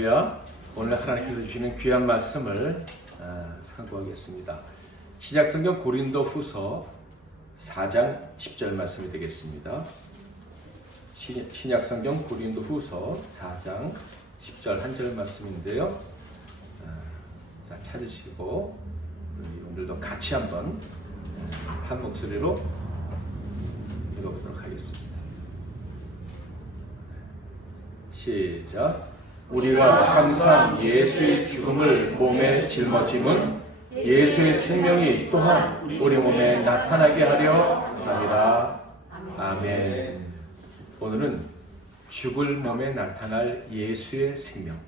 할렐루야. 오늘 하나님께서 주시는 귀한 말씀을 상고하겠습니다. 신약성경 고린도 후서 4장 10절 말씀이 되겠습니다. 신약성경 고린도 후서 4장 10절 한 절 말씀인데요. 자, 찾으시고 오늘도 같이 한번 한 목소리로 읽어보도록 하겠습니다. 시작. 우리가 항상 예수의 죽음을 몸에 짊어짐은 예수의 생명이 또한 우리 몸에 나타나게 하려 합니다. 아멘. 오늘은 죽을 몸에 나타날 예수의 생명,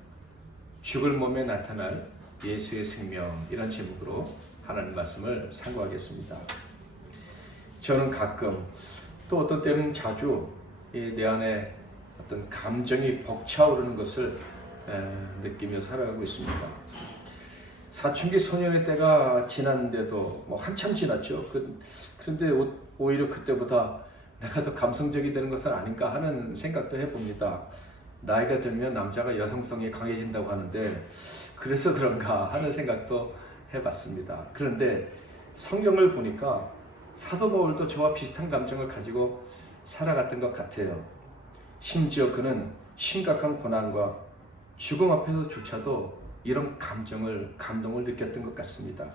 죽을 몸에 나타날 예수의 생명, 이런 제목으로 하나님 말씀을 상고하겠습니다. 저는 가끔, 또 어떤 때는 자주 내 안에 어떤 감정이 벅차오르는 것을 느끼며 살아가고 있습니다. 사춘기 소년의 때가 지났는데도 한참 지났죠. 그런데 오히려 그때보다 내가 더 감성적이 되는 것은 아닌가 하는 생각도 해봅니다. 나이가 들면 남자가 여성성이 강해진다고 하는데 그래서 그런가 하는 생각도 해봤습니다. 그런데 성경을 보니까 사도 바울도 저와 비슷한 감정을 가지고 살아갔던 것 같아요. 심지어 그는 심각한 고난과 죽음 앞에서조차도 이런 감동을 느꼈던 것 같습니다.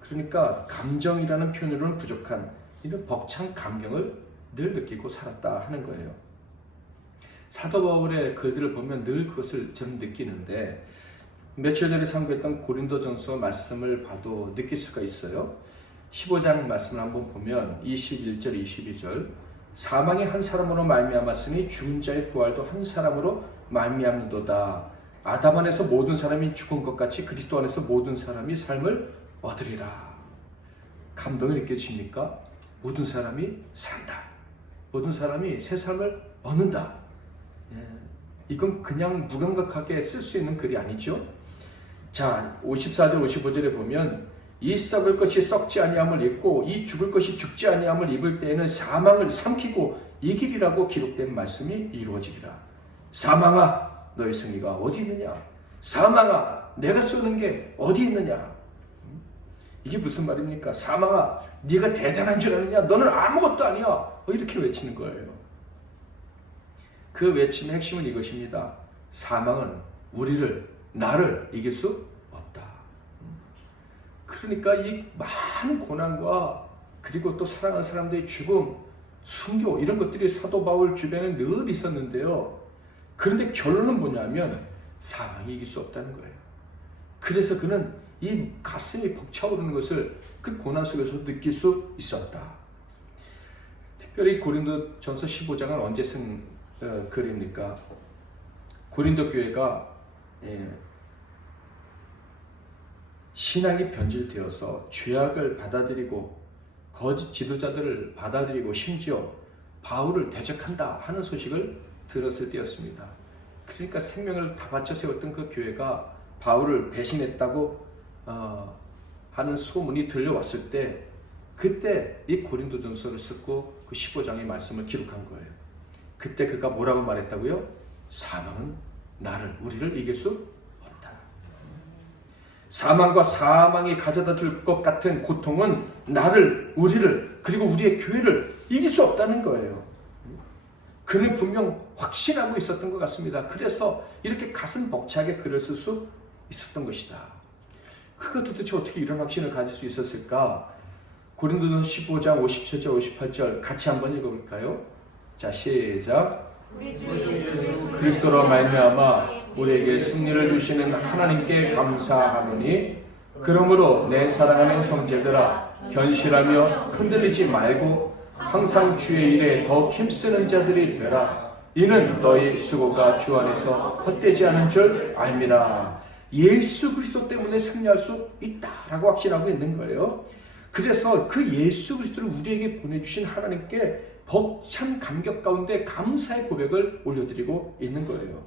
그러니까 감정이라는 표현으로는 부족한 이런 벅찬 감격을 늘 느끼고 살았다 하는 거예요. 사도 바울의 글들을 보면 늘 그것을 저는 느끼는데, 며칠 전에 상고했던 고린도전서 말씀을 봐도 느낄 수가 있어요. 15장 말씀을 한번 보면 21절 22절 사망이 한 사람으로 말미암았으니 죽은 자의 부활도 한 사람으로 말미암는도다. 아담 안에서 모든 사람이 죽은 것 같이 그리스도 안에서 모든 사람이 삶을 얻으리라. 감동이 느껴집니까? 모든 사람이 산다. 모든 사람이 새 삶을 얻는다. 이건 그냥 무감각하게 쓸 수 있는 글이 아니죠. 자, 54절 55절에 보면 이 썩을 것이 썩지 아니함을 입고 이 죽을 것이 죽지 아니함을 입을 때에는 사망을 삼키고 이기리라고 기록된 말씀이 이루어지리라. 사망아, 너의 승리가 어디 있느냐? 사망아, 내가 쏘는 게 어디 있느냐? 이게 무슨 말입니까? 사망아, 네가 대단한 줄 아느냐? 너는 아무것도 아니야. 이렇게 외치는 거예요. 그 외침의 핵심은 이것입니다. 사망은 나를 이길 수 없다. 그러니까 이 많은 고난과 그리고 또 사랑하는 사람들의 죽음, 순교, 이런 것들이 사도 바울 주변에 늘 있었는데요. 그런데 결론은 뭐냐면 사망이 이길 수 없다는 거예요. 그래서 그는 이 가슴이 벅차오르는 것을 그 고난 속에서 느낄 수 있었다. 특별히 고린도전서 15장은 언제 쓴 글입니까? 고린도 교회가 신앙이 변질되어서 죄악을 받아들이고 거짓 지도자들을 받아들이고 심지어 바울을 대적한다 하는 소식을 들었을 때였습니다. 그러니까 생명을 다 바쳐 세웠던 그 교회가 바울을 배신했다고 하는 소문이 들려왔을 때, 그때 이 고린도전서를 쓰고 그 15장의 말씀을 기록한 거예요. 그때 그가 뭐라고 말했다고요? 사망은 우리를 이길 수 없다. 사망과 사망이 가져다 줄 것 같은 고통은 우리를, 그리고 우리의 교회를 이길 수 없다는 거예요. 그는 분명 확신하고 있었던 것 같습니다. 그래서 이렇게 가슴 벅차게 글을 쓸 수 있었던 것이다. 그가 도대체 어떻게 이런 확신을 가질 수 있었을까? 고린도전서 15장 57절 58절 같이 한번 읽어볼까요? 자, 시작. 그리스도로 말미암아 우리에게 승리를 주시는 하나님께 감사하노니, 그러므로 내 사랑하는 형제들아, 견실하며 흔들리지 말고 항상 주의 일에 더 힘쓰는 자들이 되라. 이는 너희 수고가 주 안에서 헛되지 않은 줄 알미라. 예수 그리스도 때문에 승리할 수 있다라고 확신하고 있는 거예요. 그래서 그 예수 그리스도를 우리에게 보내주신 하나님께 벅찬 감격 가운데 감사의 고백을 올려드리고 있는 거예요.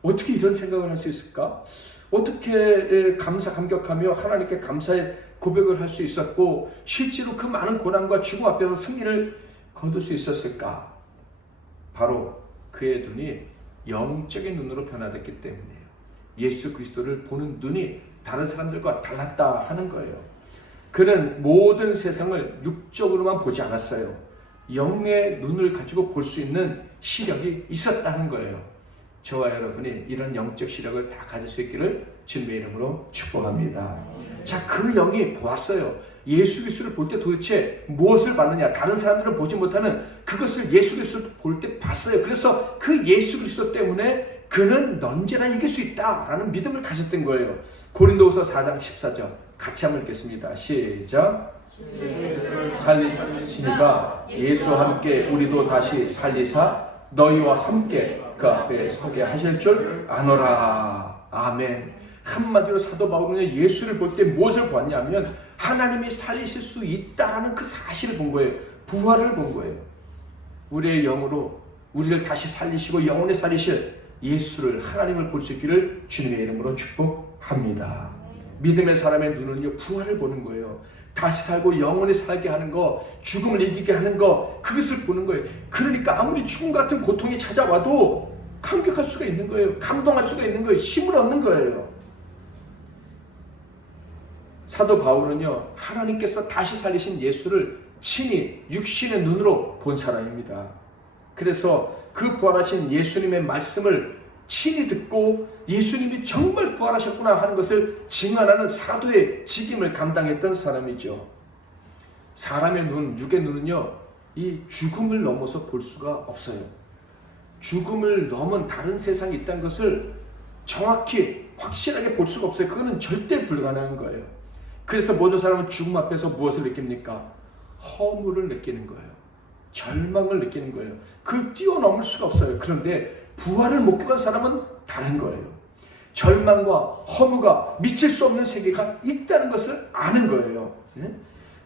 어떻게 이런 생각을 할 수 있을까? 어떻게 감격하며 하나님께 감사의 고백을 할 수 있었고 실제로 그 많은 고난과 죽음 앞에서 승리를 거둘 수 있었을까? 바로 그의 눈이 영적인 눈으로 변화됐기 때문이에요. 예수 그리스도를 보는 눈이 다른 사람들과 달랐다 하는 거예요. 그는 모든 세상을 육적으로만 보지 않았어요. 영의 눈을 가지고 볼 수 있는 시력이 있었다는 거예요. 저와 여러분이 이런 영적 시력을 다 가질 수 있기를 주님의 이름으로 축복합니다. 자, 그 영이 보았어요. 예수 그리스도를 볼 때 도대체 무엇을 봤느냐? 다른 사람들은 보지 못하는 그것을 예수 그리스도를 볼 때 봤어요. 그래서 그 예수 그리스도 때문에 그는 언제나 이길 수 있다라는 믿음을 가졌던 거예요. 고린도후서 4장 14절 같이 한번 읽겠습니다. 시작. 살리시니까 예수와 함께 우리도 다시 살리사 너희와 함께 그 앞에 서게 하실 줄 아노라. 아멘. 한마디로 사도 바울은 예수를 볼 때 무엇을 보았냐면 하나님이 살리실 수 있다라는 그 사실을 본 거예요. 부활을 본 거예요. 우리의 영으로 우리를 다시 살리시고 영원히 살리실 예수를, 하나님을 볼 수 있기를 주님의 이름으로 축복합니다. 믿음의 사람의 눈은요, 부활을 보는 거예요. 다시 살고 영원히 살게 하는 거, 죽음을 이기게 하는 거, 그것을 보는 거예요. 그러니까 아무리 죽음 같은 고통이 찾아와도 감격할 수가 있는 거예요. 감동할 수가 있는 거예요. 힘을 얻는 거예요. 사도 바울은요, 하나님께서 다시 살리신 예수를 친히 육신의 눈으로 본 사람입니다. 그래서 그 부활하신 예수님의 말씀을 친히 듣고 예수님이 정말 부활하셨구나 하는 것을 증언하는 사도의 직임을 감당했던 사람이죠. 사람의 눈, 육의 눈은요, 이 죽음을 넘어서 볼 수가 없어요. 죽음을 넘은 다른 세상이 있다는 것을 정확히 확실하게 볼 수가 없어요. 그거는 절대 불가능한 거예요. 그래서 모든 사람은 죽음 앞에서 무엇을 느낍니까? 허물을 느끼는 거예요. 절망을 느끼는 거예요. 그걸 뛰어넘을 수가 없어요. 그런데 부활을 목격한 사람은 다른 거예요. 절망과 허무가 미칠 수 없는 세계가 있다는 것을 아는 거예요.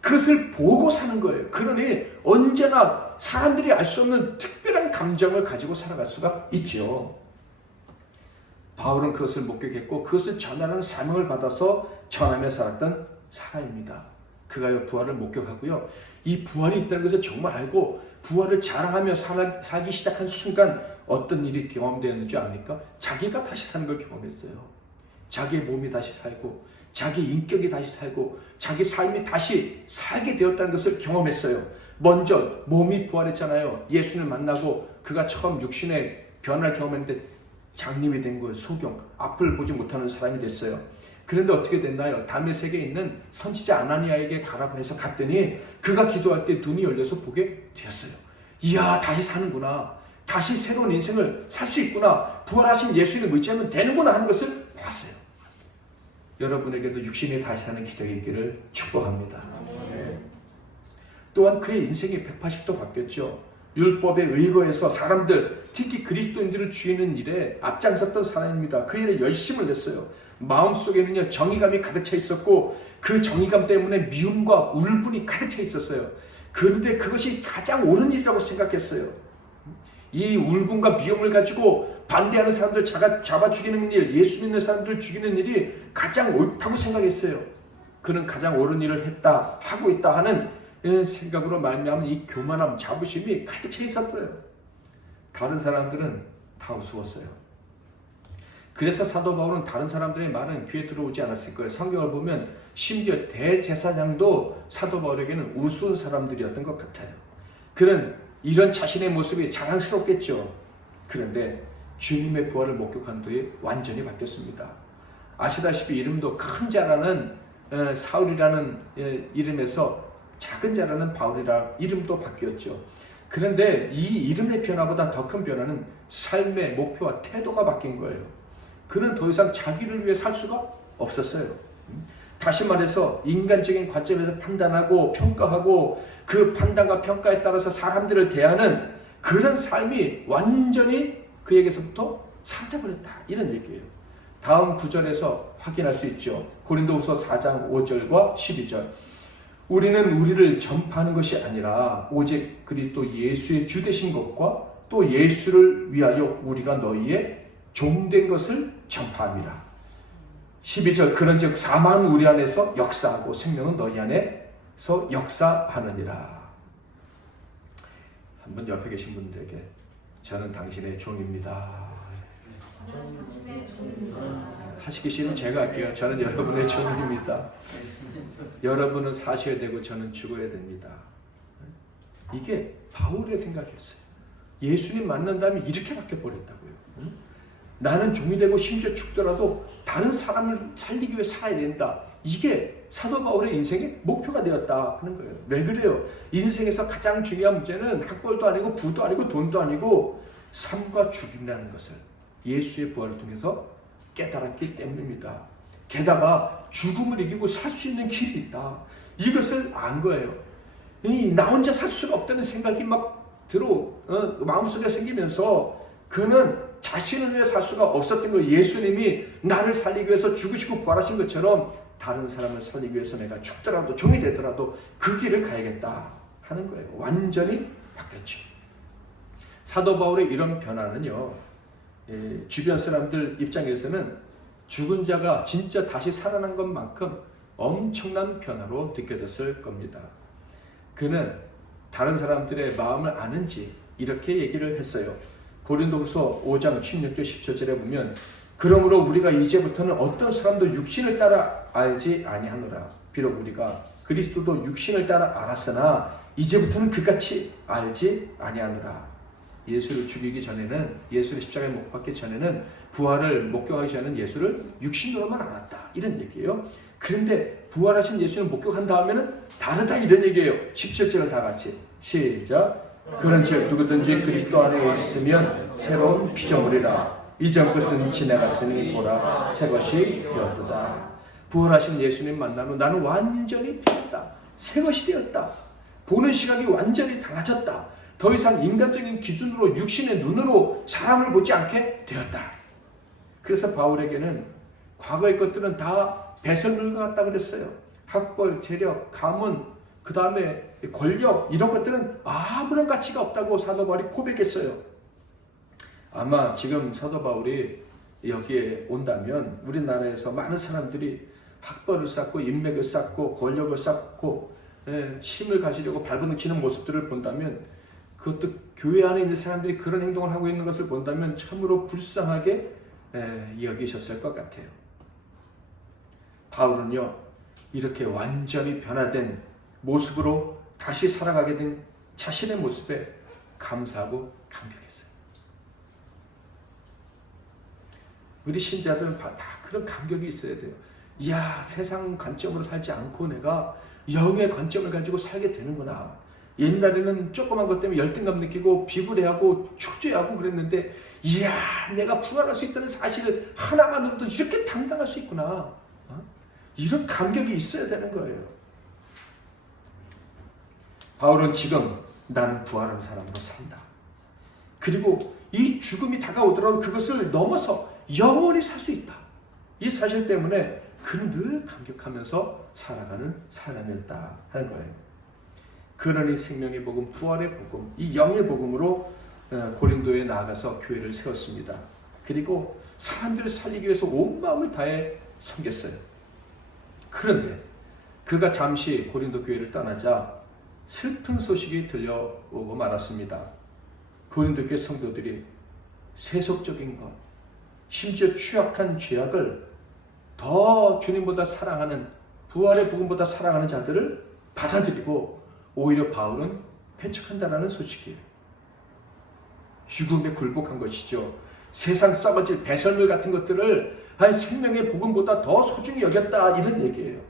그것을 보고 사는 거예요. 그러니 언제나 사람들이 알 수 없는 특별한 감정을 가지고 살아갈 수가 있죠. 바울은 그것을 목격했고 그것을 전하는 사명을 받아서 전하며 살았던 사람입니다. 그가 부활을 목격하고요. 이 부활이 있다는 것을 정말 알고 부활을 자랑하며 살기 시작한 순간 어떤 일이 경험되었는지 압니까? 자기가 다시 사는 걸 경험했어요. 자기의 몸이 다시 살고 자기 인격이 다시 살고 자기 삶이 다시 살게 되었다는 것을 경험했어요. 먼저 몸이 부활했잖아요. 예수를 만나고 그가 처음 육신의 변화를 경험했는데 장님이 된 거예요. 소경, 앞을 보지 못하는 사람이 됐어요. 그런데 어떻게 됐나요? 다메섹에 있는 선지자 아나니아에게 가라고 해서 갔더니 그가 기도할 때 눈이 열려서 보게 되었어요. 이야, 다시 사는구나. 다시 새로운 인생을 살 수 있구나. 부활하신 예수님을 의지하면 되는구나 하는 것을 봤어요. 여러분에게도 육신이 다시 사는 기적이 있기를 축복합니다. 네. 또한 그의 인생이 180도 바뀌었죠. 율법에 의거해서 사람들, 특히 그리스도인들을 죽이는 일에 앞장섰던 사람입니다. 그 일에 열심을 냈어요. 마음속에는요, 정의감이 가득 차 있었고 그 정의감 때문에 미움과 울분이 가득 차 있었어요. 그런데 그것이 가장 옳은 일이라고 생각했어요. 이 울분과 미움을 가지고 반대하는 사람들 잡아 죽이는 일, 예수 믿는 사람들을 죽이는 일이 가장 옳다고 생각했어요. 그는 가장 옳은 일을 했다, 하고 있다 하는 생각으로 말미암은 이 교만함, 자부심이 가득 차 있었어요. 다른 사람들은 다 우스웠어요. 그래서 사도 바울은 다른 사람들의 말은 귀에 들어오지 않았을 거예요. 성경을 보면 심지어 대제사장도 사도 바울에게는 우스운 사람들이었던 것 같아요. 그는 이런 자신의 모습이 자랑스럽겠죠. 그런데 주님의 부활을 목격한 뒤에 완전히 바뀌었습니다. 아시다시피 이름도 큰 자라는 사울이라는 이름에서 작은 자라는 바울이라 이름도 바뀌었죠. 그런데 이 이름의 변화보다 더 큰 변화는 삶의 목표와 태도가 바뀐 거예요. 그는 더 이상 자기를 위해 살 수가 없었어요. 다시 말해서 인간적인 관점에서 판단하고 평가하고 그 판단과 평가에 따라서 사람들을 대하는 그런 삶이 완전히 그에게서부터 사라져버렸다, 이런 얘기예요. 다음 구절에서 확인할 수 있죠. 고린도후서 4장 5절과 12절. 우리는 우리를 전파하는 것이 아니라 오직 그리스도 예수의 주 되신 것과 또 예수를 위하여 우리가 너희의 종된 것을 전파함이라. 12절. 그런즉 사망은 우리 안에서 역사하고 생명은 너희 안에서 역사하느니라. 한번 옆에 계신 분들에게 저는 당신의 종입니다. 하시기 싫으면 제가 할게요. 저는 여러분의 종입니다. 여러분은 사셔야 되고 저는 죽어야 됩니다. 이게 바울의 생각이었어요. 예수님 만난다면 이렇게 바뀌어버렸다고요. 나는 종이 되고 심지어 죽더라도 다른 사람을 살리기 위해 살아야 된다. 이게 사도 바울의 인생의 목표가 되었다 하는 거예요. 왜 그래요? 인생에서 가장 중요한 문제는 학벌도 아니고 부도 아니고 돈도 아니고 삶과 죽임이라는 것을 예수의 부활을 통해서 깨달았기 때문입니다. 게다가 죽음을 이기고 살 수 있는 길이 있다. 이것을 안 거예요. 나 혼자 살 수가 없다는 생각이 막 마음속에 생기면서 그는 자신을 위해 살 수가 없었던 거예요. 예수님이 나를 살리기 위해서 죽으시고 부활하신 것처럼 다른 사람을 살리기 위해서 내가 죽더라도 종이 되더라도 그 길을 가야겠다 하는 거예요. 완전히 바뀌었죠. 사도 바울의 이런 변화는요, 주변 사람들 입장에서는 죽은 자가 진짜 다시 살아난 것만큼 엄청난 변화로 느껴졌을 겁니다. 그는 다른 사람들의 마음을 아는지 이렇게 얘기를 했어요. 고린도후서 5장 16절 17절에 보면 그러므로 우리가 이제부터는 어떤 사람도 육신을 따라 알지 아니하노라. 비록 우리가 그리스도도 육신을 따라 알았으나 이제부터는 그같이 알지 아니하노라. 예수를 죽이기 전에는, 예수를 십자가에 못 박기 전에는, 부활을 목격하기 전에는 예수를 육신으로만 알았다 이런 얘기예요. 그런데 부활하신 예수를 목격한 다음에는 다르다 이런 얘기예요. 17절을 다 같이 시작. 그런즉 누구든지 그리스도 안에 있으면 새로운 피조물이라. 이전 것은 지나갔으니 보라 새 것이 되었도다. 부활하신 예수님 만나면 나는 완전히 변했다. 새 것이 되었다. 보는 시각이 완전히 달라졌다. 더 이상 인간적인 기준으로 육신의 눈으로 사람을 보지 않게 되었다. 그래서 바울에게는 과거의 것들은 다 배설물과 같다 그랬어요. 학벌, 재력, 가문, 그 다음에 권력 이런 것들은 아무런 가치가 없다고 사도 바울이 고백했어요. 아마 지금 사도 바울이 여기에 온다면 우리나라에서 많은 사람들이 학벌을 쌓고 인맥을 쌓고 권력을 쌓고 힘을 가지려고 발버둥치는 모습들을 본다면, 그것도 교회 안에 있는 사람들이 그런 행동을 하고 있는 것을 본다면 참으로 불쌍하게 여기셨을 것 같아요. 바울은요, 이렇게 완전히 변화된 모습으로 다시 살아가게 된 자신의 모습에 감사하고 감격했어요. 우리 신자들은 다 그런 감격이 있어야 돼요. 이야, 세상 관점으로 살지 않고 내가 영의 관점을 가지고 살게 되는구나. 옛날에는 조그만 것 때문에 열등감 느끼고 비굴해하고 초조해하고 그랬는데, 이야, 내가 부활할 수 있다는 사실 하나만으로도 이렇게 당당할 수 있구나. 이런 감격이 있어야 되는 거예요. 바울은 지금 나는 부활한 사람으로 산다. 그리고 이 죽음이 다가오더라도 그것을 넘어서 영원히 살 수 있다. 이 사실 때문에 그는 늘 감격하면서 살아가는 사람이었다 하는 거예요. 그러니 생명의 복음, 부활의 복음, 이 영의 복음으로 고린도에 나아가서 교회를 세웠습니다. 그리고 사람들을 살리기 위해서 온 마음을 다해 섬겼어요. 그런데 그가 잠시 고린도 교회를 떠나자 슬픈 소식이 들려오고 말았습니다. 고린도 교회 성도들이 세속적인 것, 심지어 취약한 죄악을 더 주님보다 사랑하는, 부활의 복음보다 사랑하는 자들을 받아들이고 오히려 바울은 배척한다는 소식이에요. 죽음에 굴복한 것이죠. 세상 썩어질 배설물 같은 것들을 생명의 복음보다 더 소중히 여겼다 이런 얘기예요.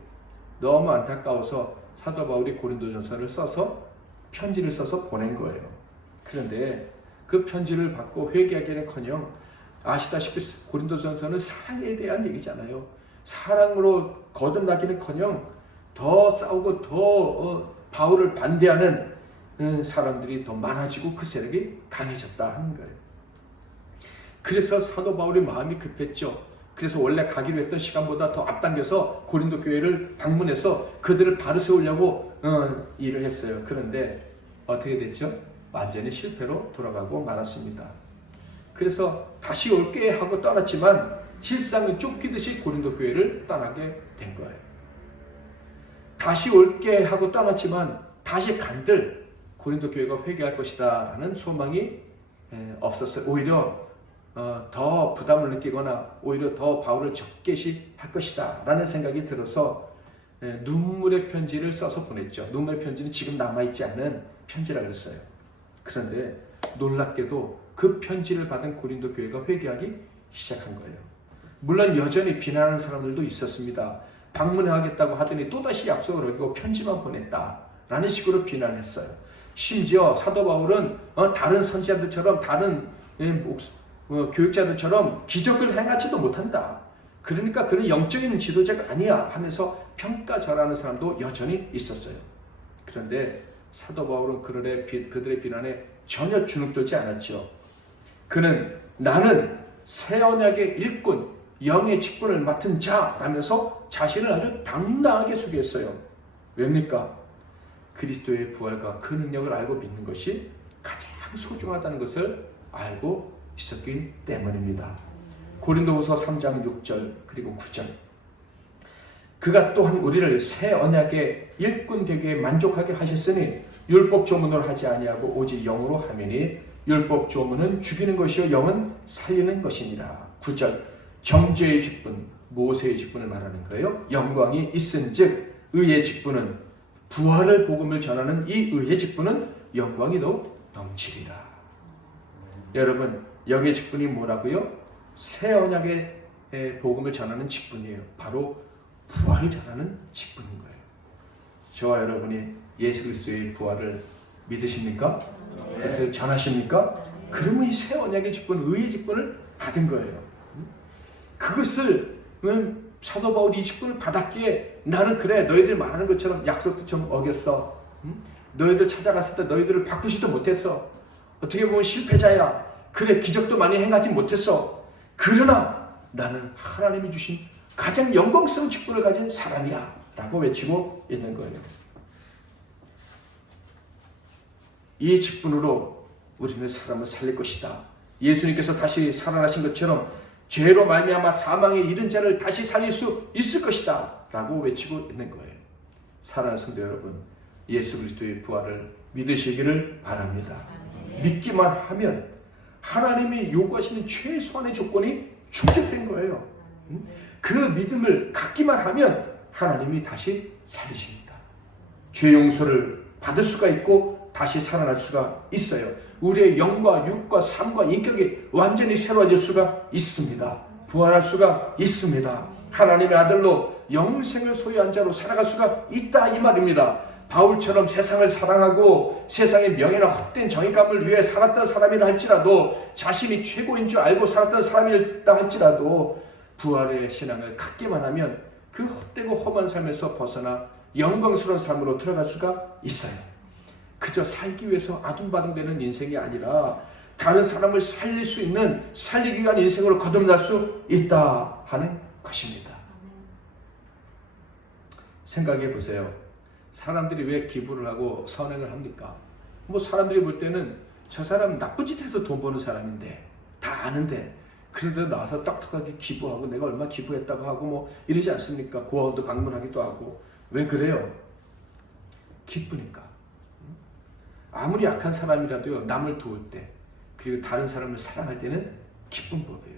너무 안타까워서 사도 바울이 고린도전서를 써서 편지를 써서 보낸 거예요. 그런데 그 편지를 받고 회개하기는커녕, 아시다시피 고린도전서는 사랑에 대한 얘기잖아요. 사랑으로 거듭나기는커녕 더 싸우고 더 바울을 반대하는 사람들이 더 많아지고 그 세력이 강해졌다 하는 거예요. 그래서 사도 바울의 마음이 급했죠. 그래서 원래 가기로 했던 시간보다 더 앞당겨서 고린도 교회를 방문해서 그들을 바로 세우려고 일을 했어요. 그런데 어떻게 됐죠? 완전히 실패로 돌아가고 말았습니다. 그래서 다시 올게 하고 떠났지만 실상은 쫓기듯이 고린도 교회를 떠나게 된 거예요. 다시 올게 하고 떠났지만 다시 간들 고린도 교회가 회개할 것이다 라는 소망이 없었어요. 오히려 더 부담을 느끼거나 오히려 더 바울을 적개시 할 것이다 라는 생각이 들어서 눈물의 편지를 써서 보냈죠. 눈물의 편지는 지금 남아있지 않은 편지라 그랬어요. 그런데 놀랍게도 그 편지를 받은 고린도 교회가 회개하기 시작한 거예요. 물론 여전히 비난하는 사람들도 있었습니다. 방문하겠다고 하더니 또다시 약속을 어기고 편지만 보냈다 라는 식으로 비난했어요. 심지어 사도 바울은 다른 선지자들처럼 다른 교육자들처럼 기적을 행하지도 못한다. 그러니까 그는 영적인 지도자가 아니야 하면서 평가절하는 사람도 여전히 있었어요. 그런데 사도 바울은 그들의 비난에 전혀 주눅들지 않았죠. 그는 나는 새 언약의 일꾼, 영의 직분을 맡은 자라면서 자신을 아주 당당하게 소개했어요. 왜입니까? 그리스도의 부활과 그 능력을 알고 믿는 것이 가장 소중하다는 것을 알고 있었기 때문입니다. 고린도후서 3장 6절 그리고 9절 그가 또한 우리를 새 언약의 일꾼 되게 만족하게 하셨으니 율법 조문으로 하지 아니하고 오직 영으로 하매니 율법 조문은 죽이는 것이요 영은 살리는 것이니라. 9절 정죄의 직분 모세의 직분을 말하는 거예요. 영광이 있은즉 의의 직분은 부활의 복음을 전하는 이 의의 직분은 영광이 더욱 넘치리라. 여러분 영의 직분이 뭐라고요? 새 언약의 복음을 전하는 직분이에요. 바로 부활을 전하는 직분인 거예요. 저와 여러분이 예수 그리스도의 부활을 믿으십니까? 그것을 전하십니까? 그러면 이 새 언약의 직분, 의의 직분을 받은 거예요. 그것을 사도 바울이 이 직분을 받았기에 나는 그래 너희들 말하는 것처럼 약속도 좀 어겼어. 너희들 찾아갔을 때 너희들을 바꾸지도 못했어. 어떻게 보면 실패자야. 그래 기적도 많이 행하지 못했어. 그러나 나는 하나님이 주신 가장 영광스러운 직분을 가진 사람이야 라고 외치고 있는 거예요. 이 직분으로 우리는 사람을 살릴 것이다. 예수님께서 다시 살아나신 것처럼 죄로 말미암아 사망에 이른 자를 다시 살릴 수 있을 것이다 라고 외치고 있는 거예요. 사랑하는 성도 여러분, 예수 그리스도의 부활을 믿으시기를 바랍니다. 믿기만 하면 하나님이 요구하시는 최소한의 조건이 충족된 거예요. 그 믿음을 갖기만 하면 하나님이 다시 살리십니다. 죄 용서를 받을 수가 있고 다시 살아날 수가 있어요. 우리의 영과 육과 삶과 인격이 완전히 새로워질 수가 있습니다. 부활할 수가 있습니다. 하나님의 아들로 영생을 소유한 자로 살아갈 수가 있다 이 말입니다. 바울처럼 세상을 사랑하고 세상의 명예나 헛된 정의감을 위해 살았던 사람이라 할지라도 자신이 최고인 줄 알고 살았던 사람이라 할지라도 부활의 신앙을 갖기만 하면 그 헛되고 험한 삶에서 벗어나 영광스러운 삶으로 들어갈 수가 있어요. 그저 살기 위해서 아둥바둥되는 인생이 아니라 다른 사람을 살릴 수 있는 살리기 위한 인생으로 거듭날 수 있다 하는 것입니다. 생각해 보세요. 사람들이 왜 기부를 하고 선행을 합니까? 뭐 사람들이 볼 때는 저 사람 나쁜 짓 해서 돈 버는 사람인데 다 아는데 그래도 나와서 딱딱하게 기부하고 내가 얼마 기부했다고 하고 뭐 이러지 않습니까? 고아원도 방문하기도 하고. 왜 그래요? 기쁘니까. 아무리 약한 사람이라도요, 남을 도울 때 그리고 다른 사람을 사랑할 때는 기쁜 법이에요.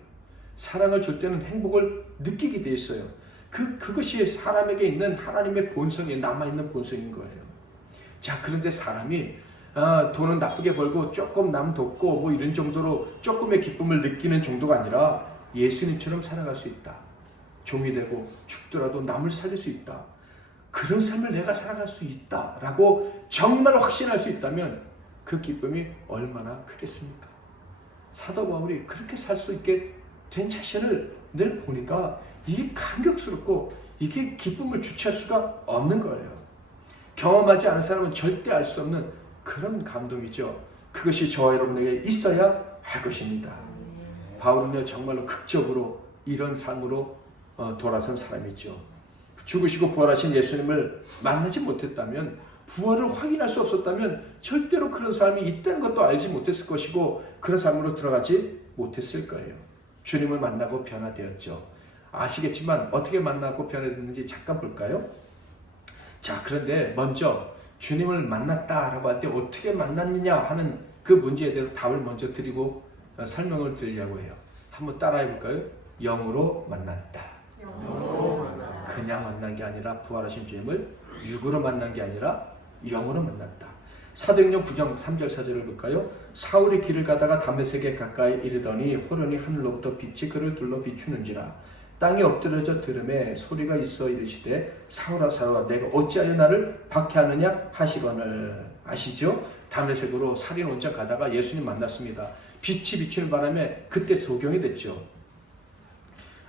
사랑을 줄 때는 행복을 느끼게 돼 있어요. 그것이 사람에게 있는 하나님의 본성에 남아있는 본성인 거예요. 자, 그런데 사람이 돈은 나쁘게 벌고 조금 남 돕고 뭐 이런 정도로 조금의 기쁨을 느끼는 정도가 아니라 예수님처럼 살아갈 수 있다. 종이 되고 죽더라도 남을 살릴 수 있다. 그런 삶을 내가 살아갈 수 있다라고 정말 확신할 수 있다면 그 기쁨이 얼마나 크겠습니까? 사도 바울이 그렇게 살 수 있게 된 자신을 늘 보니까 이게 감격스럽고 이게 기쁨을 주체할 수가 없는 거예요. 경험하지 않은 사람은 절대 알 수 없는 그런 감동이죠. 그것이 저와 여러분에게 있어야 할 것입니다. 바울은요 정말로 극적으로 이런 삶으로 돌아선 사람이죠. 죽으시고 부활하신 예수님을 만나지 못했다면, 부활을 확인할 수 없었다면 절대로 그런 삶이 있다는 것도 알지 못했을 것이고 그런 삶으로 들어가지 못했을 거예요. 주님을 만나고 변화되었죠. 아시겠지만 어떻게 만나고 변화됐는지 잠깐 볼까요? 자, 그런데 먼저 주님을 만났다라고 할 때 어떻게 만났느냐 하는 그 문제에 대해서 답을 먼저 드리고 설명을 드리려고 해요. 한번 따라해 볼까요? 영으로 만났다. 그냥 만난 게 아니라 부활하신 주님을 육으로 만난 게 아니라 영으로 만났다. 사도행전 9장 3절 4절을 볼까요? 사울이 길을 가다가 다메섹에 가까이 이르더니 호련히 하늘로부터 빛이 그를 둘러 비추는지라. 땅에 엎드려져 들음에 소리가 있어 이르시되 사울아 사울아 내가 어찌하여 나를 박해하느냐 하시거늘. 아시죠? 다메섹으로 살인 원장 가다가 예수님 만났습니다. 빛이 비추는 바람에 그때 소경이 됐죠.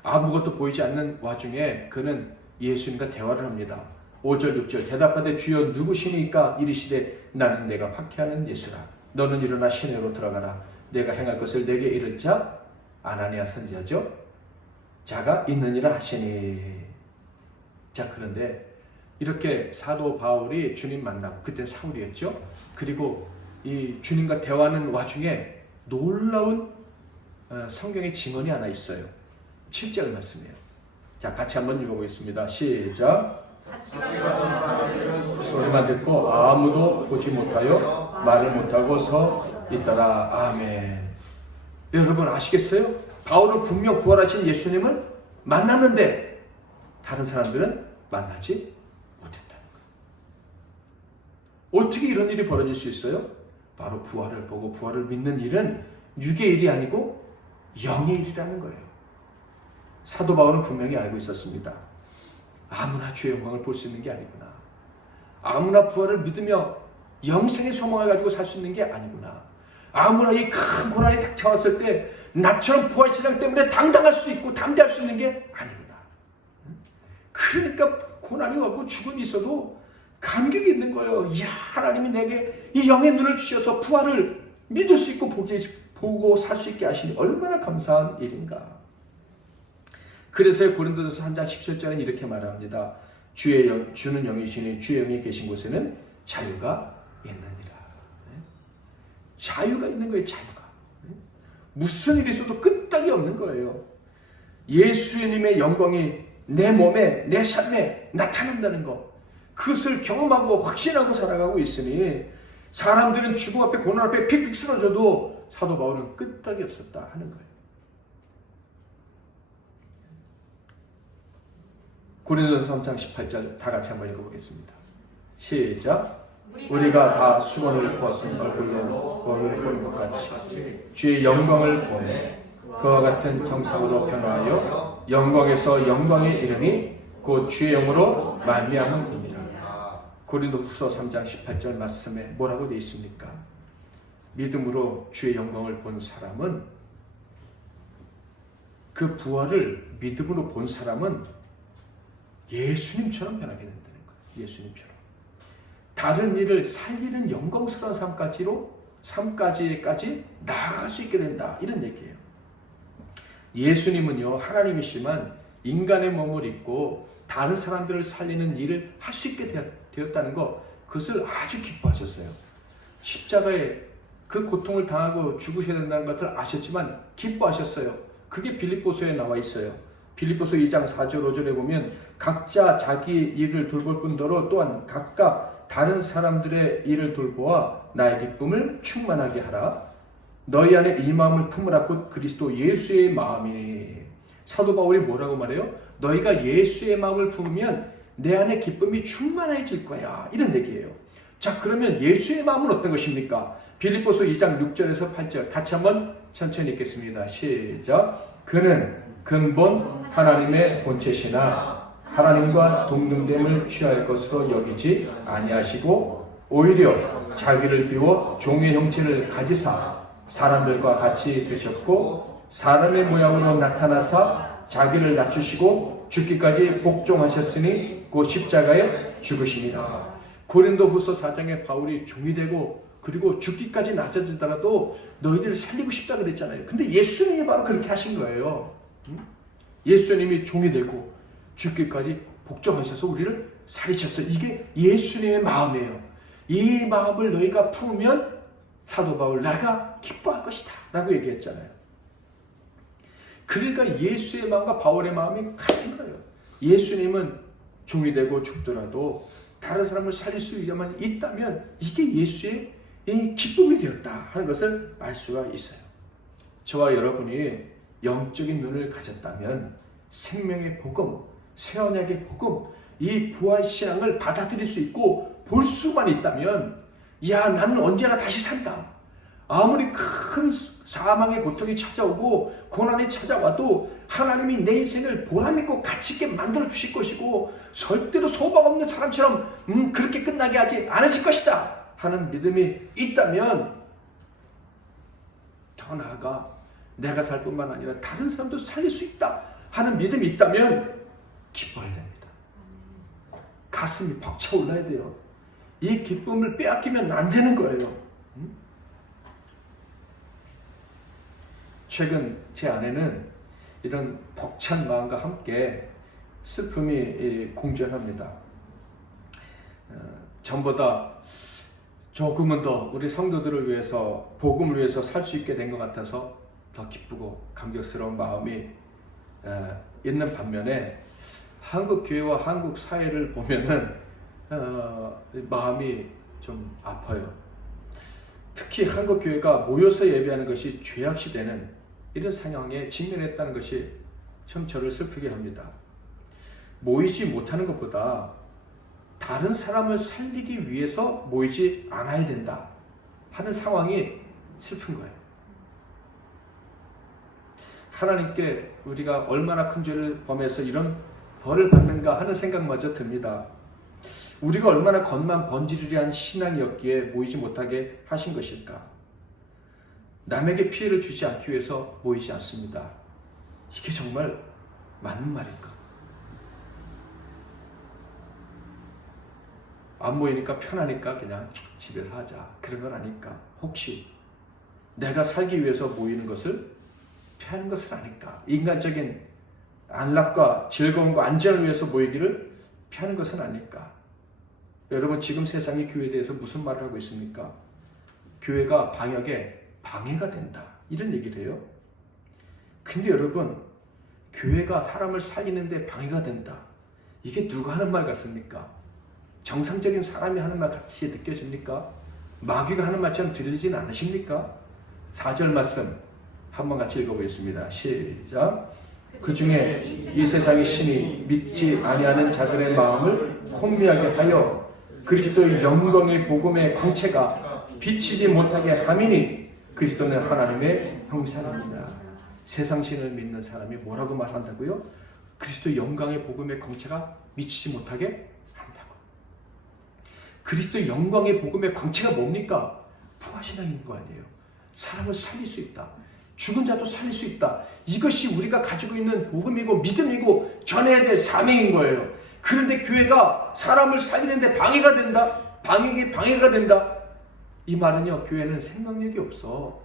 아무것도 보이지 않는 와중에 그는 예수님과 대화를 합니다. 5절 6절 대답하되 주여 누구시니까 이르시되 나는 내가 박해하는 예수라. 너는 일어나 시내로 들어가라. 내가 행할 것을 내게 이를 자 아나니아 선지자죠. 자가 있느니라 하시니. 자, 그런데 이렇게 사도 바울이 주님 만나고, 그땐 사울이었죠. 그리고 이 주님과 대화하는 와중에 놀라운 성경의 증언이 하나 있어요. 7절 말씀이에요. 자, 같이 한번 읽어보겠습니다. 시작. 소리만 듣고 아무도 보지 못하여 말을 못하고 서 있더라. 아멘. 여러분 아시겠어요? 바울은 분명 부활하신 예수님을 만났는데 다른 사람들은 만나지 못했다는 거예요. 어떻게 이런 일이 벌어질 수 있어요? 바로 부활을 보고 부활을 믿는 일은 육의 일이 아니고 영의 일이라는 거예요. 사도 바울은 분명히 알고 있었습니다. 아무나 주의 영광을 볼 수 있는 게 아니구나. 아무나 부활을 믿으며 영생의 소망을 가지고 살 수 있는 게 아니구나. 아무나 이 큰 고난이 닥쳐왔을 때 나처럼 부활신앙 때문에 당당할 수 있고 담대할 수 있는 게 아니구나. 그러니까 고난이 왔고 죽음이 있어도 감격이 있는 거예요. 이야, 하나님이 내게 이 영의 눈을 주셔서 부활을 믿을 수 있고 보고 살 수 있게 하시니 얼마나 감사한 일인가. 그래서 고린도전서 3장 17절은 이렇게 말합니다. 주는 영이시니 주의 영이 계신 곳에는 자유가 있느니라. 자유가 있는 거예요. 자유가. 무슨 일이 있어도 끄떡이 없는 거예요. 예수님의 영광이 내 몸에 내 삶에 나타난다는 것, 그것을 경험하고 확신하고 살아가고 있으니 사람들은 죽음 앞에 고난 앞에 픽픽 쓰러져도 사도 바울은 끄떡이 없었다 하는 거예요. 고린도전서 3장 18절 다 같이 한번 읽어보겠습니다. 시작. 우리가 다 수건을 벗은 얼굴로 거울을 보는 것 같이 주의 영광을 보내 그와 같은 형상으로 변화하여 영광에서 영광에 이르니 곧 주의 영으로 말미암음이니라. 고린도후서 3장 18절 말씀에 뭐라고 되어 있습니까? 믿음으로 주의 영광을 본 사람은, 그 부활을 믿음으로 본 사람은 예수님처럼 변하게 된다는 거예요. 예수님처럼. 다른 일을 살리는 영광스러운 삶까지 나아갈 수 있게 된다. 이런 얘기예요. 예수님은요, 하나님이시지만 인간의 몸을 입고 다른 사람들을 살리는 일을 할 수 있게 되었다는 것, 그것을 아주 기뻐하셨어요. 십자가에 그 고통을 당하고 죽으셔야 된다는 것을 아셨지만 기뻐하셨어요. 그게 빌립보서에 나와 있어요. 빌립보서 2장 4절 5절에 보면 각자 자기 일을 돌볼 뿐더러 또한 각각 다른 사람들의 일을 돌보아 나의 기쁨을 충만하게 하라. 너희 안에 이 마음을 품으라. 곧 그리스도 예수의 마음이니. 사도 바울이 뭐라고 말해요? 너희가 예수의 마음을 품으면 내 안에 기쁨이 충만해질 거야. 이런 얘기예요. 자, 그러면 예수의 마음은 어떤 것입니까? 빌립보서 2장 6절에서 8절 같이 한번 천천히 읽겠습니다. 시작. 그는 근본 하나님의 본체시나 하나님과 동등됨을 취할 것으로 여기지 아니하시고 오히려 자기를 비워 종의 형체를 가지사 사람들과 같이 되셨고 사람의 모양으로 나타나사 자기를 낮추시고 죽기까지 복종하셨으니 곧 십자가에 죽으십니다. 고린도후서 4장에 바울이 종이 되고 그리고 죽기까지 낮아지더라도 너희들을 살리고 싶다 그랬잖아요. 근데 예수님이 바로 그렇게 하신 거예요. 예수님이 종이 되고 죽기까지 복종하셔서 우리를 살리셨어요. 이게 예수님의 마음이에요. 이 마음을 너희가 품으면 사도 바울 내가 기뻐할 것이다 라고 얘기했잖아요. 그러니까 예수의 마음과 바울의 마음이 같은 거예요. 예수님은 종이 되고 죽더라도 다른 사람을 살릴 수 있다면 이게 예수의 이 기쁨이 되었다 하는 것을 알 수가 있어요. 저와 여러분이 영적인 눈을 가졌다면 생명의 복음, 새 언약의 복음, 이 부활신앙을 받아들일 수 있고 볼 수만 있다면 야, 나는 언제나 다시 산다. 아무리 큰 사망의 고통이 찾아오고 고난이 찾아와도 하나님이 내 인생을 보람있고 가치있게 만들어 주실 것이고 절대로 소망 없는 사람처럼 그렇게 끝나게 하지 않으실 것이다 하는 믿음이 있다면, 더 나아가 내가 살 뿐만 아니라 다른 사람도 살릴 수 있다 하는 믿음이 있다면 기뻐야 됩니다. 가슴이 벅차올라야 돼요. 이 기쁨을 빼앗기면 안 되는 거예요. 최근 제 안에는 이런 벅찬 마음과 함께 슬픔이 공존합니다. 전보다 조금은 더 우리 성도들을 위해서, 복음을 위해서 살 수 있게 된 것 같아서 더 기쁘고 감격스러운 마음이 있는 반면에 한국 교회와 한국 사회를 보면은 마음이 좀 아파요. 특히 한국 교회가 모여서 예배하는 것이 죄악시되는 이런 상황에 직면했다는 것이 참 저를 슬프게 합니다. 모이지 못하는 것보다 다른 사람을 살리기 위해서 모이지 않아야 된다 하는 상황이 슬픈 거예요. 하나님께 우리가 얼마나 큰 죄를 범해서 이런 벌을 받는가 하는 생각마저 듭니다. 우리가 얼마나 겉만 번지르르한 신앙이었기에 모이지 못하게 하신 것일까? 남에게 피해를 주지 않기 위해서 모이지 않습니다. 이게 정말 맞는 말일까? 안 모이니까 편하니까 그냥 집에서 하자, 그런 건 아닐까? 혹시 내가 살기 위해서 모이는 것을 피하는 것은 아닐까? 인간적인 안락과 즐거움과 안전을 위해서 모이기를 피하는 것은 아닐까? 여러분, 지금 세상이 교회에 대해서 무슨 말을 하고 있습니까? 교회가 방역에 방해가 된다, 이런 얘기를 해요. 근데 여러분, 교회가 사람을 살리는데 방해가 된다, 이게 누가 하는 말 같습니까? 정상적인 사람이 하는 말 같이 느껴집니까? 마귀가 하는 말처럼 들리지는 않으십니까? 4절 말씀 한번 같이 읽어보겠습니다. 시작. 그 중에 이 세상의 신이 믿지 아니하는 자들의 마음을 혼미하게 하여 그리스도의 영광의 복음의 광채가 비치지 못하게 함이니 그리스도는 하나님의 형상입니다. 세상 신을 믿는 사람이 뭐라고 말한다고요? 그리스도의 영광의 복음의 광채가 미치지 못하게 한다고. 그리스도의 영광의 복음의 광채가 뭡니까? 부활신앙인 거 아니에요. 사람을 살릴 수 있다. 죽은 자도 살릴 수 있다. 이것이 우리가 가지고 있는 복음이고 믿음이고 전해야 될 사명인 거예요. 그런데 교회가 사람을 살리는데 방해가 된다? 방해가 된다? 이 말은요, 교회는 생명력이 없어.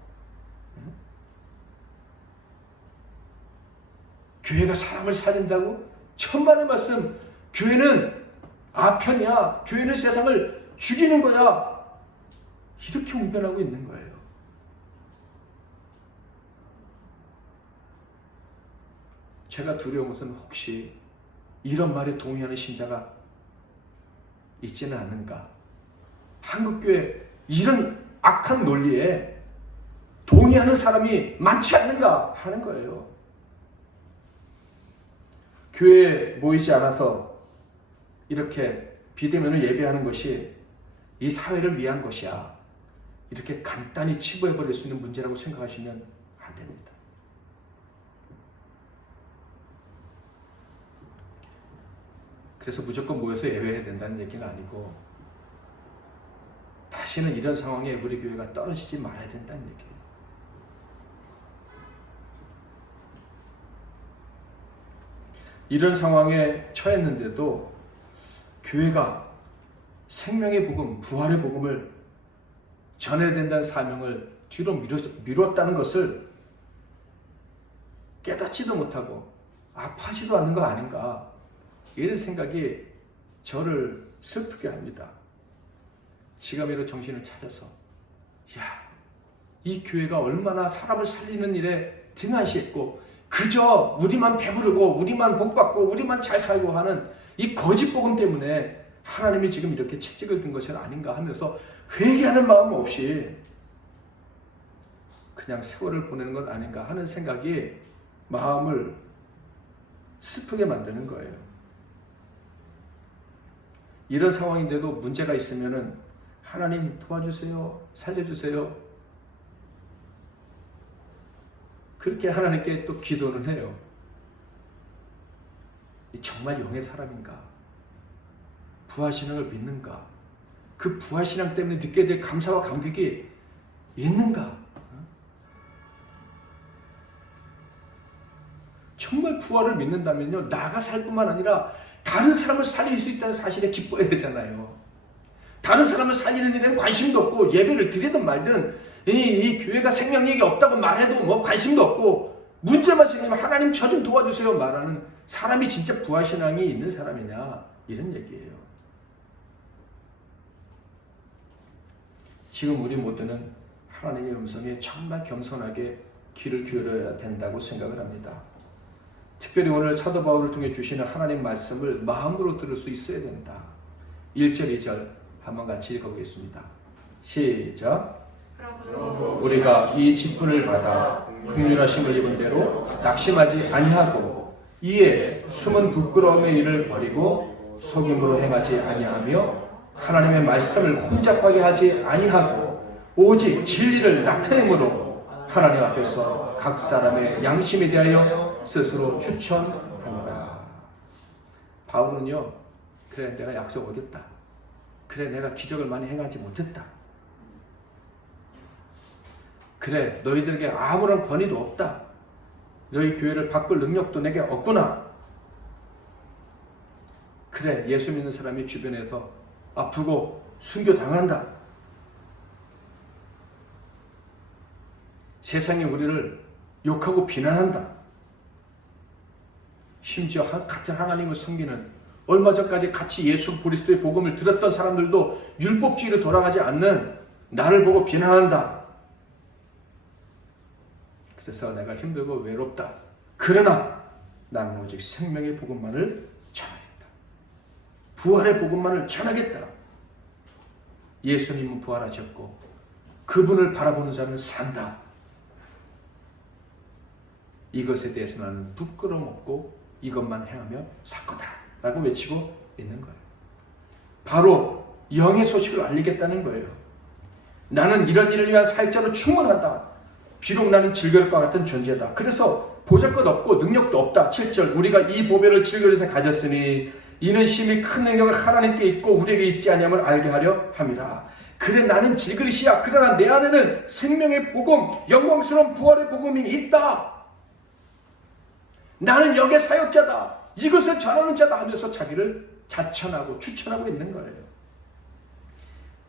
교회가 사람을 살린다고? 천만의 말씀. 교회는 아편이야. 교회는 세상을 죽이는 거야. 이렇게 웅변하고 있는 거예요. 제가 두려운 것은 혹시 이런 말에 동의하는 신자가 있지는 않는가? 한국교회 이런 악한 논리에 동의하는 사람이 많지 않는가 하는 거예요. 교회에 모이지 않아서 이렇게 비대면을 예배하는 것이 이 사회를 위한 것이야, 이렇게 간단히 치부해버릴 수 있는 문제라고 생각하시면 안 됩니다. 그래서 무조건 모여서 예배해야 된다는 얘기는 아니고, 다시는 이런 상황에 우리 교회가 떨어지지 말아야 된다는 얘기예요. 이런 상황에 처했는데도 교회가 생명의 복음, 부활의 복음을 전해야 된다는 사명을 뒤로 미뤘다는 것을 깨닫지도 못하고 아파하지도 않는 거 아닌가, 이런 생각이 저를 슬프게 합니다. 지감이로 정신을 차려서, 이 교회가 얼마나 사람을 살리는 일에 등한시했고 그저 우리만 배부르고 우리만 복받고 우리만 잘 살고 하는 이 거짓 복음 때문에 하나님이 지금 이렇게 채찍을 든 것은 아닌가 하면서 회개하는 마음 없이 그냥 세월을 보내는 건 아닌가 하는 생각이 마음을 슬프게 만드는 거예요. 이런 상황인데도 문제가 있으면은 하나님 도와주세요, 살려주세요. 그렇게 하나님께 또 기도는 해요. 정말 영의 사람인가? 부활신앙을 믿는가? 그 부활신앙 때문에 느끼게 될 감사와 감격이 있는가? 정말 부활을 믿는다면요, 나가 살 뿐만 아니라 다른 사람을 살릴 수 있다는 사실에 기뻐야 되잖아요. 다른 사람을 살리는 일에는 관심도 없고, 예배를 드리든 말든 이 교회가 생명력이 없다고 말해도 뭐 관심도 없고, 문제만 생기면 하나님 저 좀 도와주세요 말하는 사람이 진짜 부활신앙이 있는 사람이냐, 이런 얘기예요. 지금 우리 모두는 하나님의 음성에 정말 겸손하게 귀를 기울여야 된다고 생각을 합니다. 특별히 오늘 사도 바울을 통해 주시는 하나님 말씀을 마음으로 들을 수 있어야 된다. 1절 2절 한번 같이 읽어보겠습니다. 시작. 우리가 이 직분을 받아 긍휼하심을 입은 대로 낙심하지 아니하고 이에 숨은 부끄러움의 일을 버리고 속임으로 행하지 아니하며 하나님의 말씀을 혼잡하게 하지 아니하고 오직 진리를 나타내므로 하나님 앞에서 각 사람의 양심에 대하여 스스로 추천하노라. 바울은요, 그래 내가 약속 어겼다. 그래 내가 기적을 많이 행하지 못했다. 그래 너희들에게 아무런 권위도 없다. 너희 교회를 바꿀 능력도 내게 없구나. 그래 예수 믿는 사람이 주변에서 아프고 순교당한다. 세상이 우리를 욕하고 비난한다. 심지어 같은 하나님을 섬기는, 얼마 전까지 같이 예수 그리스도의 복음을 들었던 사람들도 율법주의로 돌아가지 않는 나를 보고 비난한다. 그래서 내가 힘들고 외롭다. 그러나 나는 오직 생명의 복음만을 전하겠다. 부활의 복음만을 전하겠다. 예수님은 부활하셨고 그분을 바라보는 자는 산다. 이것에 대해서 나는 부끄러움 없고 이것만 행하며 살 거다 라고 외치고 있는 거예요. 바로 영의 소식을 알리겠다는 거예요. 나는 이런 일을 위한 살자로 충분하다. 비록 나는 질그릇과 같은 존재다. 그래서 보잘것없고 능력도 없다. 7절 우리가 이 보배를 질그릇에 가졌으니 이는 심히 큰 능력을 하나님께 있고 우리에게 있지 아니함을 알게 하려 함이라. 그래 나는 질그릇이야. 그러나 내 안에는 생명의 복음, 영광스러운 부활의 복음이 있다. 나는 영의 사역자다. 이것을 전하는 자다 하면서 자기를 자천하고 추천하고 있는 거예요.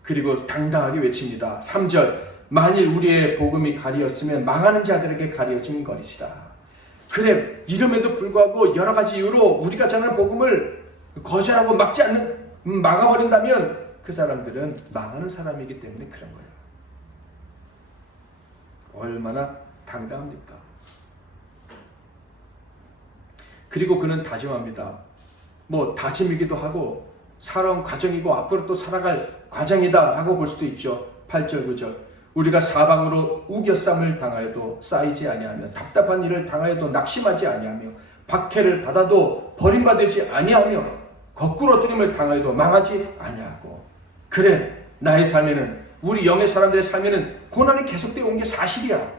그리고 당당하게 외칩니다. 3절 만일 우리의 복음이 가리었으면 망하는 자들에게 가려진 것이다. 그래 이름에도 불구하고 여러 가지 이유로 우리가 전하는 복음을 거절하고 막지 않는 막아버린다면 그 사람들은 망하는 사람이기 때문에 그런 거예요. 얼마나 당당합니까? 그리고 그는 다짐합니다. 뭐 다짐이기도 하고 살아온 과정이고 앞으로 또 살아갈 과정이다 라고 볼 수도 있죠. 8절 9절 우리가 사방으로 우겨쌈을 당하여도 쌓이지 아니하며 답답한 일을 당하여도 낙심하지 아니하며 박해를 받아도 버림받지 아니하며 거꾸로뜨림을 당하여도 망하지 아니하고 그래 나의 삶에는 우리 영의 사람들의 삶에는 고난이 계속되어 온 게 사실이야.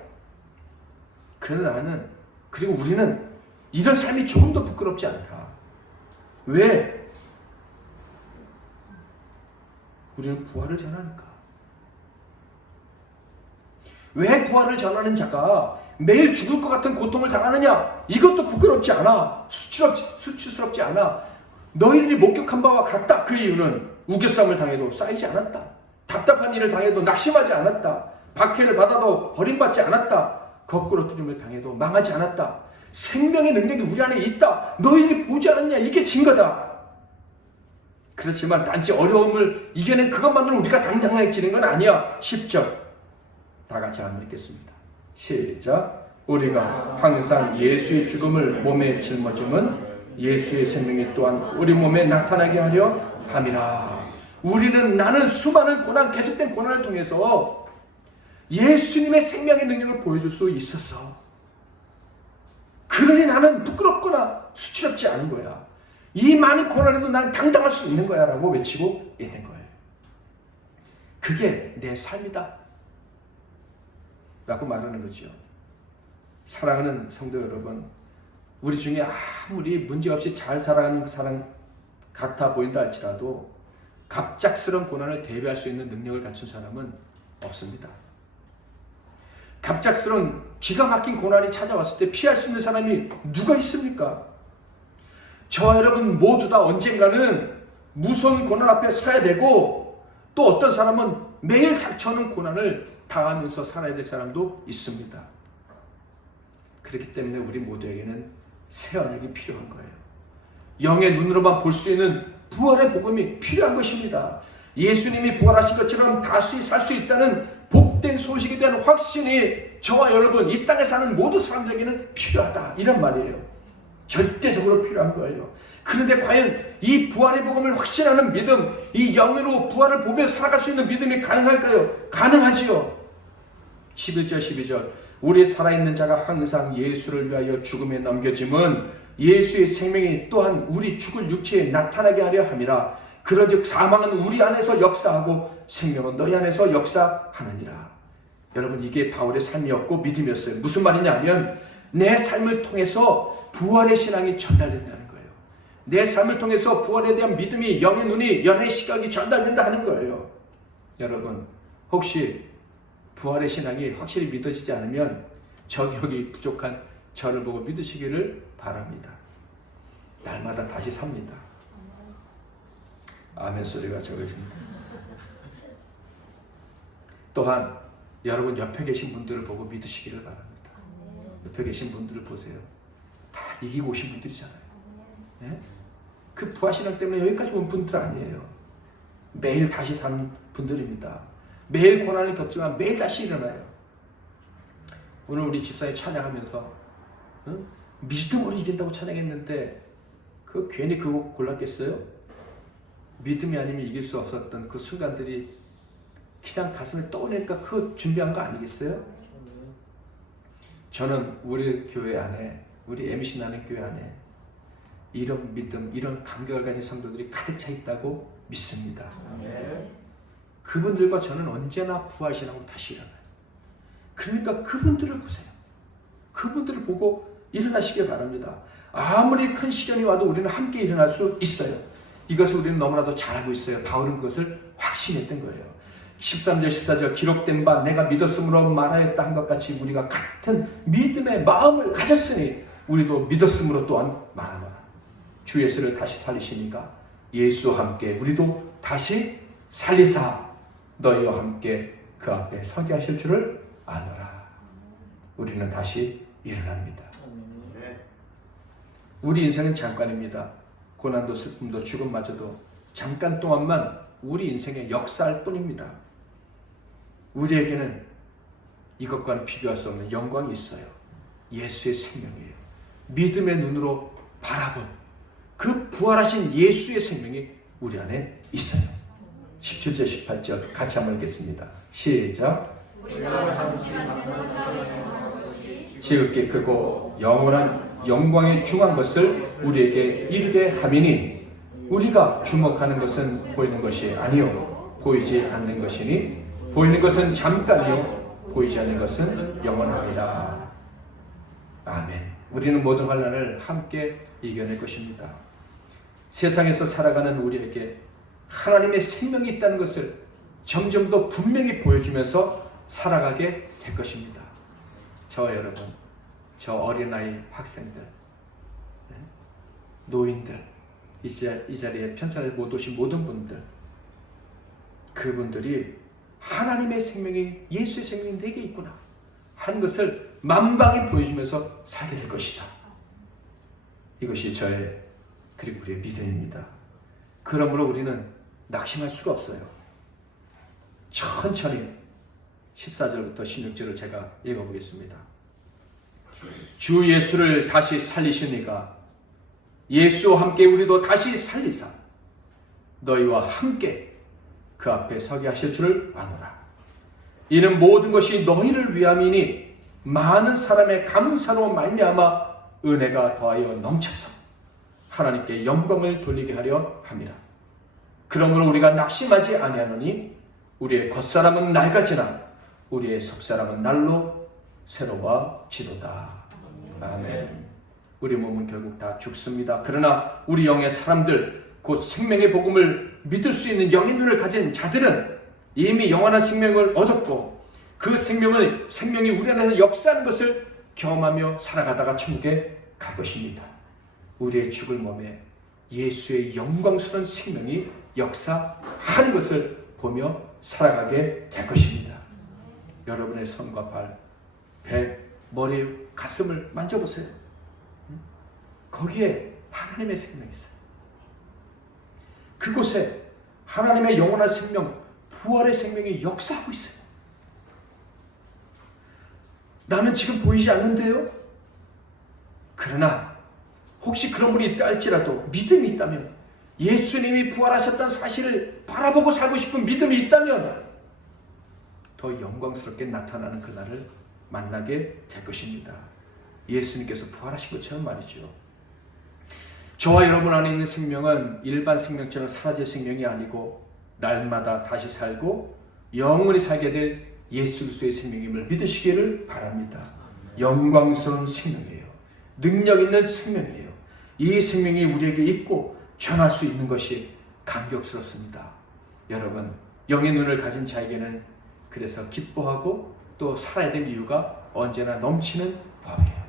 그러나 나는 그리고 우리는 이런 삶이 조금도 부끄럽지 않다. 왜? 우리는 부활을 전하니까. 왜 부활을 전하는 자가 매일 죽을 것 같은 고통을 당하느냐? 이것도 부끄럽지 않아. 수치스럽지 않아. 너희들이 목격한 바와 같다. 그 이유는 우겨쌈을 당해도 쌓이지 않았다. 답답한 일을 당해도 낙심하지 않았다. 박해를 받아도 버림받지 않았다. 거꾸로뜨림을 당해도 망하지 않았다. 생명의 능력이 우리 안에 있다. 너희들이 보지 않았냐? 이게 증거다. 그렇지만 단지 어려움을 이겨낸 그것만으로 우리가 당당해지는 건 아니야. 10절 다 같이 한번 읽겠습니다. 시작. 우리가 항상 예수의 죽음을 몸에 짊어짐은 예수의 생명이 또한 우리 몸에 나타나게 하려 함이라. 나는 수많은 고난, 계속된 고난을 통해서 예수님의 생명의 능력을 보여줄 수 있었어. 그 그러니 나는 부끄럽거나 수치럽지 않은 거야. 이 많은 고난에도 나는 당당할 수 있는 거야 라고 외치고 있는 거예요. 그게 내 삶이다 라고 말하는 거죠. 사랑하는 성도 여러분, 우리 중에 아무리 문제없이 잘 살아가는 사람 같아 보인다 할지라도 갑작스러운 고난을 대비할 수 있는 능력을 갖춘 사람은 없습니다. 갑작스러운 기가 막힌 고난이 찾아왔을 때 피할 수 있는 사람이 누가 있습니까? 저와 여러분 모두 다 언젠가는 무서운 고난 앞에 서야 되고, 또 어떤 사람은 매일 닥쳐오는 고난을 당하면서 살아야 될 사람도 있습니다. 그렇기 때문에 우리 모두에게는 새 언약이 필요한 거예요. 영의 눈으로만 볼 수 있는 부활의 복음이 필요한 것입니다. 예수님이 부활하신 것처럼 다시 살 수 있다는 복된 소식에 대한 확신이 저와 여러분, 이 땅에 사는 모든 사람들에게는 필요하다, 이런 말이에요. 절대적으로 필요한 거예요. 그런데 과연 이 부활의 복음을 확신하는 믿음, 이 영으로 부활을 보며 살아갈 수 있는 믿음이 가능할까요? 가능하지요. 11절 12절 우리 살아있는 자가 항상 예수를 위하여 죽음에 넘겨짐은 예수의 생명이 또한 우리 죽을 육체에 나타나게 하려 함이라. 그런즉 사망은 우리 안에서 역사하고 생명은 너희 안에서 역사하느니라. 여러분, 이게 바울의 삶이었고 믿음이었어요. 무슨 말이냐면 내 삶을 통해서 부활의 신앙이 전달된다는 거예요. 내 삶을 통해서 부활에 대한 믿음이, 영의 눈이, 연의 시각이 전달된다 하는 거예요. 여러분, 혹시 부활의 신앙이 확실히 믿어지지 않으면 저격이 부족한 저를 보고 믿으시기를 바랍니다. 날마다 다시 삽니다. 아멘 소리가 적으십니다. 또한 여러분 옆에 계신 분들을 보고 믿으시기를 바랍니다. 옆에 계신 분들을 보세요. 다 이기고 오신 분들이잖아요. 네? 그 부활신앙 때문에 여기까지 온 분들 아니에요. 매일 다시 사는 분들입니다. 매일 고난을 겪지만 매일 다시 일어나요. 오늘 우리 집사님 찬양하면서 믿음으로 이긴다고 찬양했는데 그 괜히 그거 골랐겠어요? 믿음이 아니면 이길 수 없었던 그 순간들이 그냥 가슴에 떠오르니까 그거 준비한 거 아니겠어요? 저는 우리 교회 안에, 우리 MC 나는 교회 안에 이런 믿음, 이런 감격을 가진 성도들이 가득 차 있다고 믿습니다. 그분들과 저는 언제나 부활신앙으로 다시 일어나요. 그러니까 그분들을 보세요. 그분들을 보고 일어나시길 바랍니다. 아무리 큰 시련이 와도 우리는 함께 일어날 수 있어요. 이것을 우리는 너무나도 잘 알고 있어요. 바울은 그것을 확신했던 거예요. 13절 14절 기록된 바 내가 믿었으므로 말하였다 한 것 같이 우리가 같은 믿음의 마음을 가졌으니 우리도 믿었으므로 또한 말하노라. 주 예수를 다시 살리시니까 예수와 함께 우리도 다시 살리사 너희와 함께 그 앞에 서게 하실 줄을 아노라. 우리는 다시 일어납니다. 우리 인생은 잠깐입니다. 고난도 슬픔도 죽음마저도 잠깐 동안만 우리 인생의 역사할 뿐입니다. 우리에게는 이것과는 비교할 수 없는 영광이 있어요. 예수의 생명이에요. 믿음의 눈으로 바라본 그 부활하신 예수의 생명이 우리 안에 있어요. 17절 18절 같이 한번 읽겠습니다. 시작. 우리가 잠시만 지극히 크고 영원한 영광에 중한 것을 우리에게 이르게 함이니 우리가 주목하는 것은 보이는 것이 아니요 보이지 않는 것이니 보이는 것은 잠깐이요 보이지 않는 것은 영원하니라. 아멘. 우리는 모든 환난을 함께 이겨낼 것입니다. 세상에서 살아가는 우리에게 하나님의 생명이 있다는 것을 점점 더 분명히 보여주면서 살아가게 될 것입니다. 저와 여러분, 저 어린아이 학생들, 노인들, 이 자리에 편찬에 못 오신 모든 분들, 그분들이 하나님의 생명이, 예수의 생명이 내게 있구나 하는 것을 만방히 보여주면서 살게 될 것이다. 이것이 저의, 그리고 우리의 믿음입니다. 그러므로 우리는 낙심할 수가 없어요. 천천히 14절부터 16절을 제가 읽어보겠습니다. 주 예수를 다시 살리시니까 예수와 함께 우리도 다시 살리사 너희와 함께 그 앞에 서게 하실 줄을 아노라. 이는 모든 것이 너희를 위함이니 많은 사람의 감사로 말미암아 은혜가 더하여 넘쳐서 하나님께 영광을 돌리게 하려 함이라. 그러므로 우리가 낙심하지 아니하노니 우리의 겉사람은 낡아지나 우리의 속사람은 날로 새로워지도다. 아멘. 우리 몸은 결국 다 죽습니다. 그러나 우리 영의 사람들, 곧 생명의 복음을 믿을 수 있는 영의 눈을 가진 자들은 이미 영원한 생명을 얻었고 그 생명이 우리 안에서 역사하는 것을 경험하며 살아가다가 천국에 갈 것입니다. 우리의 죽을 몸에 예수의 영광스러운 생명이 역사하는 것을 보며 살아가게 될 것입니다. 여러분의 손과 발, 배, 머리, 가슴을 만져보세요. 거기에 하나님의 생명이 있어요. 그곳에 하나님의 영원한 생명, 부활의 생명이 역사하고 있어요. 나는 지금 보이지 않는데요. 그러나 혹시 그런 분이 있다 할지라도 믿음이 있다면, 예수님이 부활하셨다는 사실을 바라보고 살고 싶은 믿음이 있다면 더 영광스럽게 나타나는 그날을 만나게 될 것입니다. 예수님께서 부활하신 것처럼 말이죠. 저와 여러분 안에 있는 생명은 일반 생명처럼 사라질 생명이 아니고 날마다 다시 살고 영원히 살게 될 예수 그리스도의 생명임을 믿으시기를 바랍니다. 영광스러운 생명이에요. 능력 있는 생명이에요. 이 생명이 우리에게 있고 전할 수 있는 것이 감격스럽습니다. 여러분, 영의 눈을 가진 자에게는 그래서 기뻐하고 또 살아야 될 이유가 언제나 넘치는 법이에요.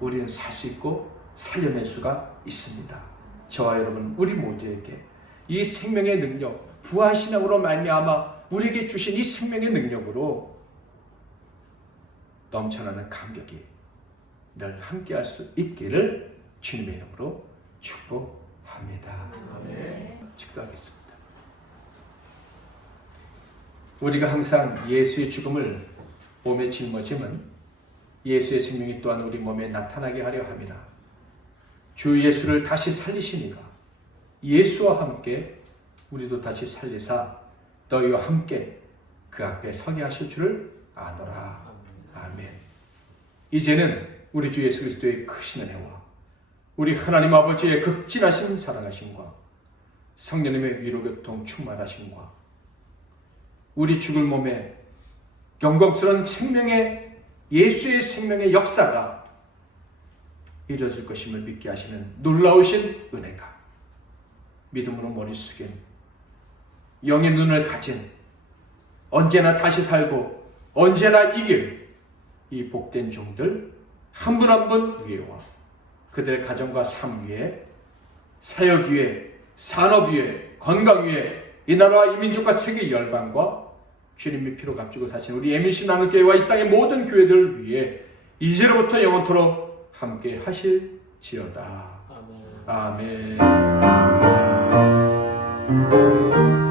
우리는 살 수 있고 살려낼 수가 있습니다. 저와 여러분, 우리 모두에게 이 생명의 능력, 부활신앙으로 말미암아 우리에게 주신 이 생명의 능력으로 넘쳐나는 감격이 늘 함께할 수 있기를 주님의 이름으로 축복합니다. 아멘. 기도하겠습니다. 우리가 항상 예수의 죽음을 몸에 짊어짐은 예수의 생명이 또한 우리 몸에 나타나게 하려 함이라. 주 예수를 다시 살리시니가 예수와 함께 우리도 다시 살리사 너희와 함께 그 앞에 서게 하실 줄을 아노라. 아멘. 이제는 우리 주 예수 그리스도의 크신 은혜와 우리 하나님 아버지의 극진하신 사랑하심과 성령님의 위로교통 충만하심과 우리 죽을 몸에 영광스러운 생명의 예수의 생명의 역사가 이루어질 것임을 믿게 하시는 놀라우신 은혜가 믿음으로 머리 숙인 영의 눈을 가진 언제나 다시 살고 언제나 이길 이 복된 종들 한 분 한 분 위에와 그들의 가정과 삶 위에 사역 위에 산업 위에 건강 위에 이 나라와 이 민족과 세계 열방과 주님의 피로 값지고 사신 우리 MBC 나눔교회와 이 땅의 모든 교회들을 위해 이제로부터 영원토록 함께 하실지어다. 아멘. 아멘.